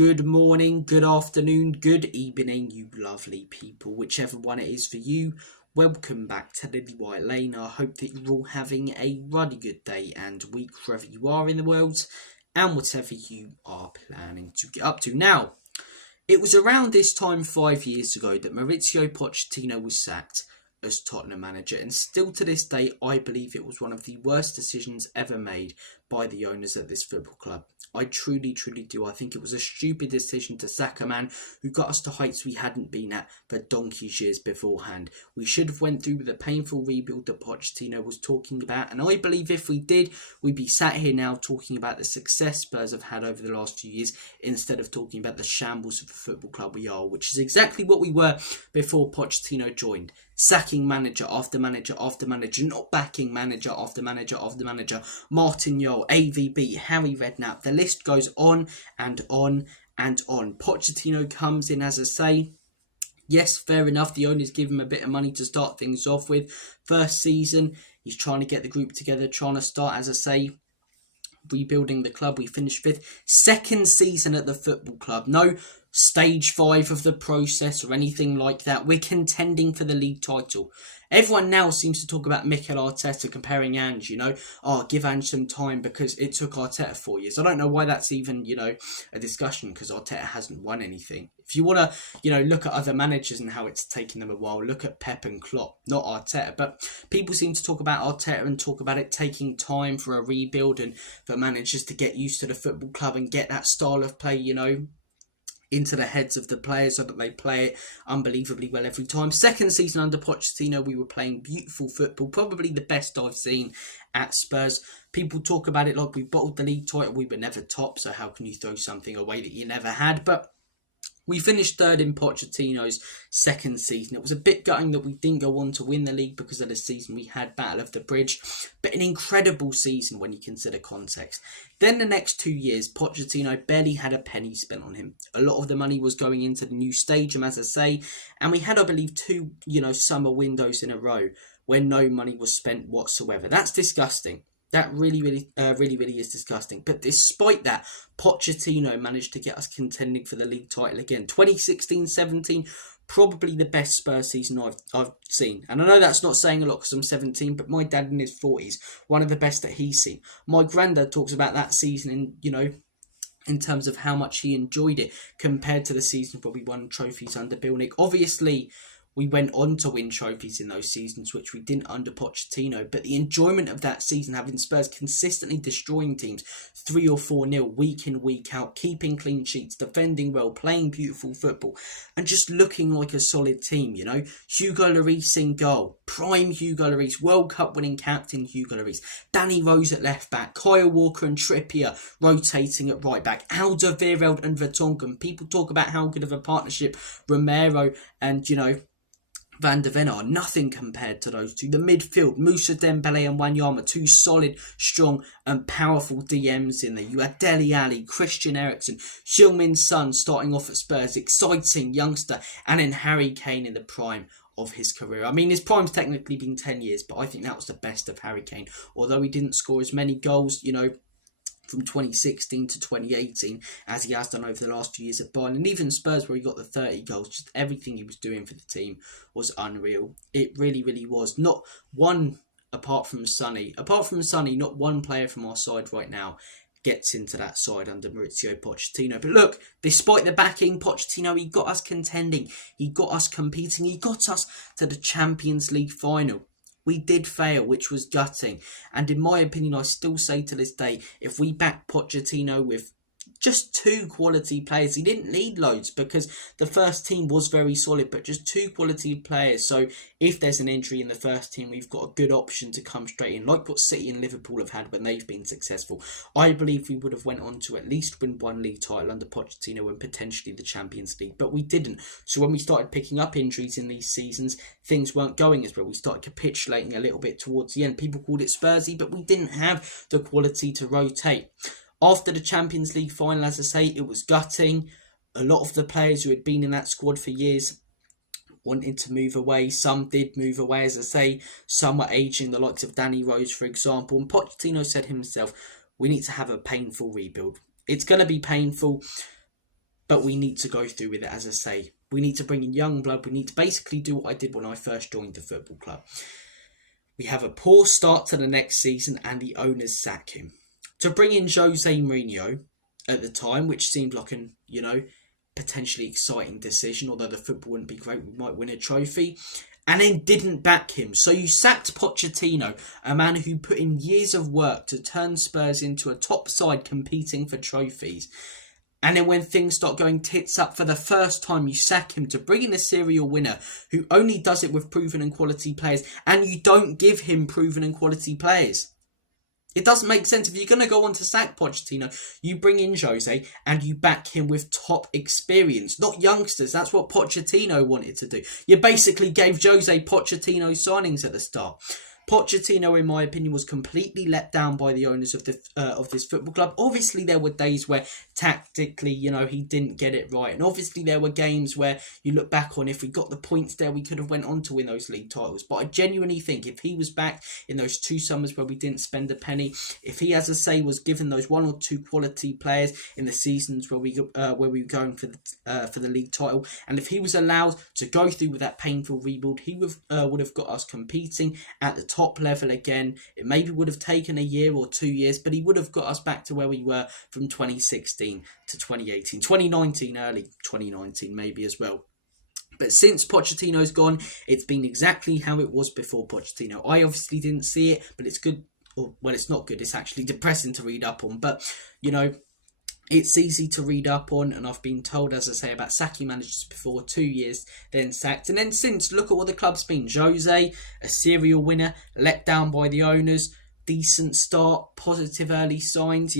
Good morning, good afternoon, good evening, you lovely people, whichever one it is for you. Welcome back to Lilywhite Lane. I hope that you're all having a really good day and week wherever you are in the world and whatever you are planning to get up to. Now, it was around this time 5 years ago that Mauricio Pochettino was sacked as Tottenham manager, and still to this day I believe it was one of the worst decisions ever made by the owners at this football club. I truly do. I think it was a stupid decision to sack a man who got us to heights we hadn't been at for donkey's years beforehand. We should have went through with the painful rebuild that Pochettino was talking about, and I believe if we did, we'd be sat here now talking about the success Spurs have had over the last few years instead of talking about the shambles of the football club we are, which is exactly what we were before Pochettino joined. Sacking manager after manager after manager, not backing manager after manager after manager. Martin Jol, AVB, Harry Redknapp, the list goes on and on and on. Pochettino comes in, as I say. Yes, fair enough, the owners give him a bit of money to start things off with. First season, he's trying to get the group together, trying to start, as I say, rebuilding the club. We finished 5th. Second season at the football club. No stage 5 of the process or anything like that. We're contending for the league title. Everyone now seems to talk about Mikel Arteta comparing Ange, give Ange some time because it took Arteta 4 years. I don't know why that's even, a discussion, because Arteta hasn't won anything. If you want to, look at other managers and how it's taken them a while, look at Pep and Klopp, not Arteta. But people seem to talk about Arteta and talk about it taking time for a rebuild and for managers to get used to the football club and get that style of play, into the heads of the players so that they play it unbelievably well every time. Second season under Pochettino, we were playing beautiful football, probably the best I've seen at Spurs. People talk about it like we bottled the league title. We were never top, so how can you throw something away that you never had? But we finished 3rd in Pochettino's second season. It was a bit gutting that we didn't go on to win the league because of the season we had, Battle of the Bridge. But an incredible season when you consider context. Then the next 2 years, Pochettino barely had a penny spent on him. A lot of the money was going into the new stadium, as I say. And we had, I believe, 2, summer windows in a row where no money was spent whatsoever. That's disgusting. That really is disgusting. But despite that, Pochettino managed to get us contending for the league title again. 2016-17, probably the best Spurs season I've seen. And I know that's not saying a lot because I'm 17, but my dad in his 40s, one of the best that he's seen. My granddad talks about that season in terms of how much he enjoyed it compared to the season where we won trophies under Bill Nick. Obviously, we went on to win trophies in those seasons, which we didn't under Pochettino. But the enjoyment of that season, having Spurs consistently destroying teams 3 or 4-0 week in, week out, keeping clean sheets, defending well, playing beautiful football, and just looking like a solid team, Hugo Lloris in goal, prime Hugo Lloris, World Cup winning captain Hugo Lloris, Danny Rose at left back, Kyle Walker and Trippier rotating at right back, Alderweireld and Vertonghen. People talk about how good of a partnership Romero and, Van der Ven are. Nothing compared to those two. The midfield, Moussa Dembele and Wanyama, 2 solid, strong and powerful DMs in there. You had Dele Alli, Christian Eriksen, Heung-min Son starting off at Spurs, exciting youngster, and then Harry Kane in the prime of his career. I mean, his prime's technically been 10 years, but I think that was the best of Harry Kane. Although he didn't score as many goals, from 2016 to 2018 as he has done over the last few years at Bayern, and even Spurs where he got the 30 goals. Just everything he was doing for the team was unreal. It really was. Not one apart from Sonny, not one player from our side right now gets into that side under Mauricio Pochettino. But look, despite the backing, Pochettino, he got us contending, he got us competing, he got us to the Champions League final. We did fail, which was gutting. And in my opinion, I still say to this day, if we back Pochettino with just 2 quality players, he didn't need loads because the first team was very solid, but just 2 quality players. So if there's an injury in the first team, we've got a good option to come straight in, like what City and Liverpool have had when they've been successful. I believe we would have went on to at least win 1 league title under Pochettino and potentially the Champions League, but we didn't. So when we started picking up injuries in these seasons, things weren't going as well. We started capitulating a little bit towards the end. People called it Spursy, but we didn't have the quality to rotate. After the Champions League final, as I say, it was gutting. A lot of the players who had been in that squad for years wanted to move away. Some did move away, as I say. Some were aging, the likes of Danny Rose, for example. And Pochettino said himself, we need to have a painful rebuild. It's going to be painful. but we need to go through with it, as I say. We need to bring in young blood. We need to basically do what I did when I first joined the football club. We have a poor start to the next season and the owners sack him. To bring in Jose Mourinho at the time, which seemed like an, potentially exciting decision, although the football wouldn't be great, we might win a trophy, and then didn't back him. So you sacked Pochettino, a man who put in years of work to turn Spurs into a top side competing for trophies. And then when things start going tits up for the first time, you sack him to bring in a serial winner who only does it with proven and quality players, and you don't give him proven and quality players. It doesn't make sense. If you're going to go on to sack Pochettino, you bring in Jose and you back him with top experience, not youngsters. That's what Pochettino wanted to do. You basically gave Jose Pochettino signings at the start. Pochettino, in my opinion, was completely let down by the owners of this football club. Obviously, there were days where tactically, he didn't get it right. And obviously, there were games where you look back on, if we got the points there, we could have went on to win those league titles. But I genuinely think if he was back in those 2 summers where we didn't spend a penny, if he, as I say, was given those 1 or 2 quality players in the seasons where we were going for the league title, and if he was allowed to go through with that painful rebuild, he would have got us competing at the top level again. It maybe would have taken a year or 2 years, but he would have got us back to where we were from 2016 to 2018, 2019, early 2019 maybe as well. But since Pochettino's gone, it's been exactly how it was before Pochettino. I obviously didn't see it, but it's good. Well, it's not good. It's actually depressing to read up on. But, it's easy to read up on, and I've been told, as I say, about sacking managers before, 2 years, then sacked. And then since, look at what the club's been. Jose, a serial winner, let down by the owners, decent start, positive early signs,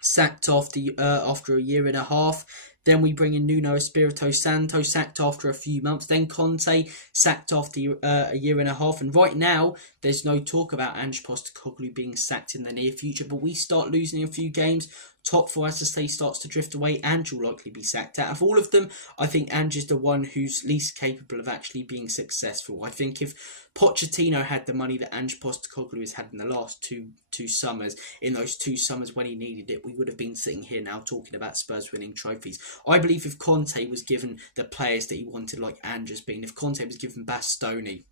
sacked after a year and a half. Then we bring in Nuno Espirito Santo, sacked after a few months. Then Conte, sacked after a year and a half. And right now, there's no talk about Ange Postecoglou being sacked in the near future. But we start losing a few games. Top 4, as I say, starts to drift away. Ange will likely be sacked. Out of all of them, I think Ange is the one who's least capable of actually being successful. I think if Pochettino had the money that Ange Postecoglou has had in the last two summers, in those 2 summers when he needed it, we would have been sitting here now talking about Spurs winning trophies. I believe if Conte was given the players that he wanted, like Ange has been, if Conte was given Bastoni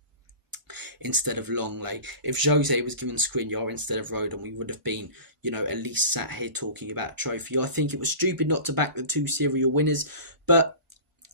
instead of Longley, if Jose was given Skriniar instead of Rodon, we would have been, at least sat here talking about a trophy. I think it was stupid not to back the 2 serial winners, but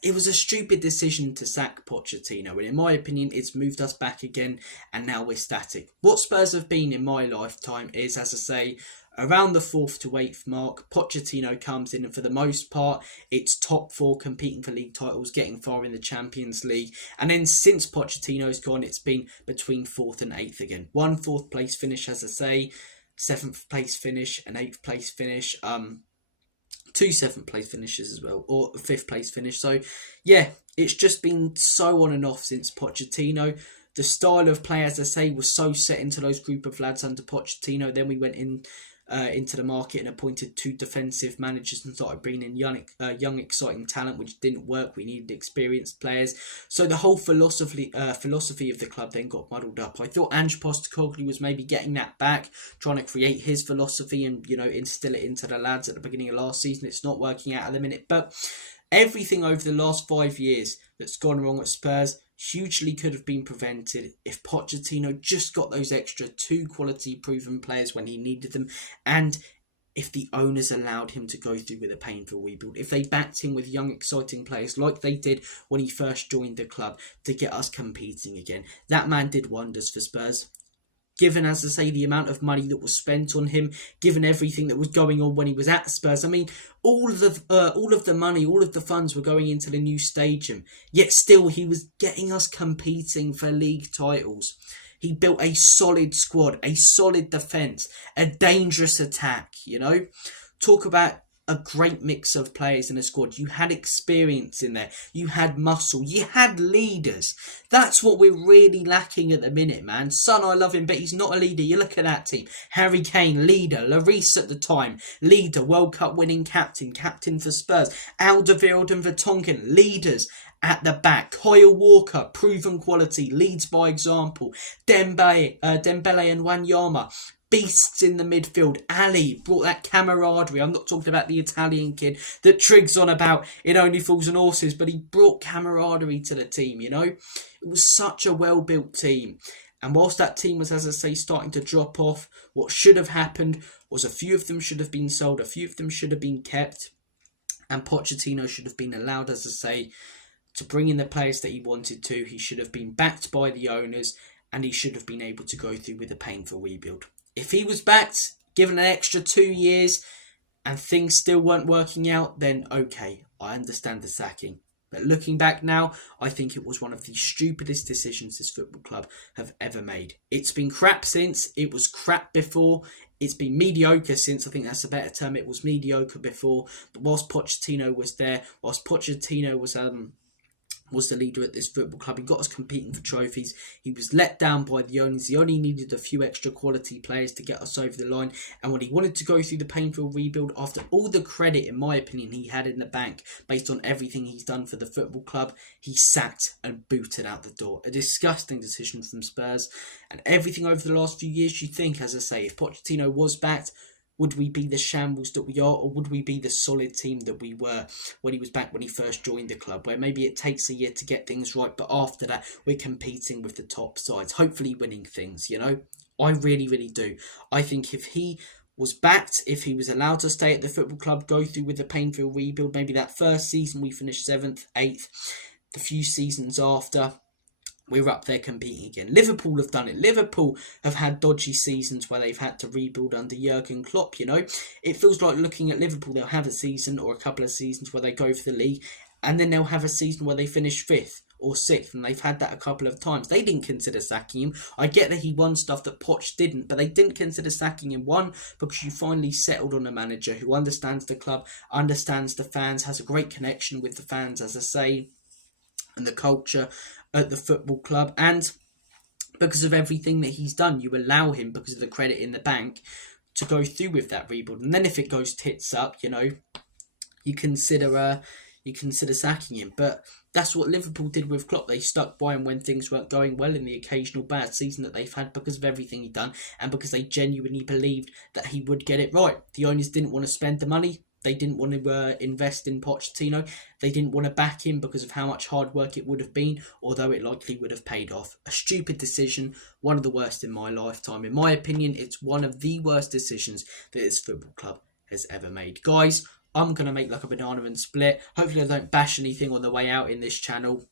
it was a stupid decision to sack Pochettino, and in my opinion, it's moved us back again, and now we're static. What Spurs have been in my lifetime is, as I say, around the 4th to 8th mark, Pochettino comes in, and for the most part, it's top 4 competing for league titles, getting far in the Champions League. And then since Pochettino's gone, it's been between 4th and 8th again. 1 4th place finish, as I say, 7th place finish, an 8th place finish, 2 7th place finishes as well, or 5th place finish. So, yeah, it's just been so on and off since Pochettino. The style of play, as I say, was so set into those group of lads under Pochettino. Then we went into the market and appointed 2 defensive managers and started bringing in young exciting talent, which didn't work. We needed experienced players. So the whole philosophy of the club then got muddled up. I thought Ange Postecoglou was maybe getting that back, trying to create his philosophy and, instill it into the lads at the beginning of last season. It's not working out at the minute. But everything over the last 5 years that's gone wrong at Spurs hugely could have been prevented if Pochettino just got those extra 2 quality proven players when he needed them, and if the owners allowed him to go through with a painful rebuild, if they backed him with young exciting players like they did when he first joined the club to get us competing again. That man did wonders for Spurs. Given, as I say, the amount of money that was spent on him, given everything that was going on when he was at Spurs, I mean, all of the money, all of the funds were going into the new stadium. Yet still, he was getting us competing for league titles. He built a solid squad, a solid defence, a dangerous attack. Talk about a great mix of players in a squad. You had experience in there. You had muscle. You had leaders. That's what we're really lacking at the minute, man. Son, I love him, but he's not a leader. You look at that team. Harry Kane, leader. Lloris at the time, leader. World Cup winning captain for Spurs. Alderweireld and Vertonghen, leaders at the back. Kyle Walker, proven quality, leads by example. Dembele and Wanyama, beasts in the midfield. Ali brought that camaraderie. I'm not talking about the Italian kid that Triggs on about It Only Falls on Horses, but he brought camaraderie to the team, you know. It was such a well-built team. And whilst that team was, as I say, starting to drop off, what should have happened was a few of them should have been sold, a few of them should have been kept, and Pochettino should have been allowed, as I say, to bring in the players that he wanted to. He should have been backed by the owners, and he should have been able to go through with a painful rebuild. If he was backed, given an extra 2 years, and things still weren't working out, then okay, I understand the sacking. But looking back now, I think it was one of the stupidest decisions this football club have ever made. It's been crap since. It was crap before. It's been mediocre since. I think that's a better term. It was mediocre before. But whilst Pochettino was there, whilst Pochettino was the leader at this football club, he got us competing for trophies. He was let down by the owners. He only needed a few extra quality players to get us over the line. And when he wanted to go through the painful rebuild, after all the credit, in my opinion, he had in the bank, based on everything he's done for the football club, he sacked and booted out the door. A disgusting decision from Spurs. And everything over the last few years, you think, as I say, if Pochettino was backed, would we be the shambles that we are, or would we be the solid team that we were when he was back, when he first joined the club, where maybe it takes a year to get things right, but after that, we're competing with the top sides, hopefully winning things, you know? I really, really do. I think if he was backed, if he was allowed to stay at the football club, go through with the painful rebuild, maybe that first season we finished 7th, 8th, the few seasons after, we're up there competing again. Liverpool have done it. Liverpool have had dodgy seasons where they've had to rebuild under Jurgen Klopp, you know. It feels like looking at Liverpool, they'll have a season or a couple of seasons where they go for the league, and then they'll have a season where they finish 5th or 6th, and they've had that a couple of times. They didn't consider sacking him. I get that he won stuff that Poch didn't, but they didn't consider sacking him. One, because you finally settled on a manager who understands the club, understands the fans, has a great connection with the fans, as I say, and the culture at the football club, and because of everything that he's done, you allow him, because of the credit in the bank, to go through with that rebuild. And then if it goes tits up, you know, you consider sacking him. But that's what Liverpool did with Klopp. They stuck by him when things weren't going well, in the occasional bad season that they've had, because of everything he'd done, and because they genuinely believed that he would get it right. The owners didn't want to spend the money. They didn't want to invest in Pochettino. They didn't want to back him because of how much hard work it would have been, although it likely would have paid off. A stupid decision, one of the worst in my lifetime. In my opinion, it's one of the worst decisions that this football club has ever made. Guys, I'm going to make like a banana and split. Hopefully I don't bash anything on the way out in this channel.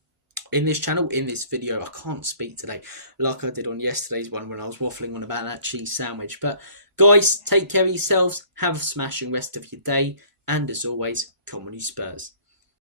In this video. I can't speak today like I did on yesterday's one when I was waffling on about that cheese sandwich. But guys, take care of yourselves, have a smashing rest of your day, and as always, come on you Spurs.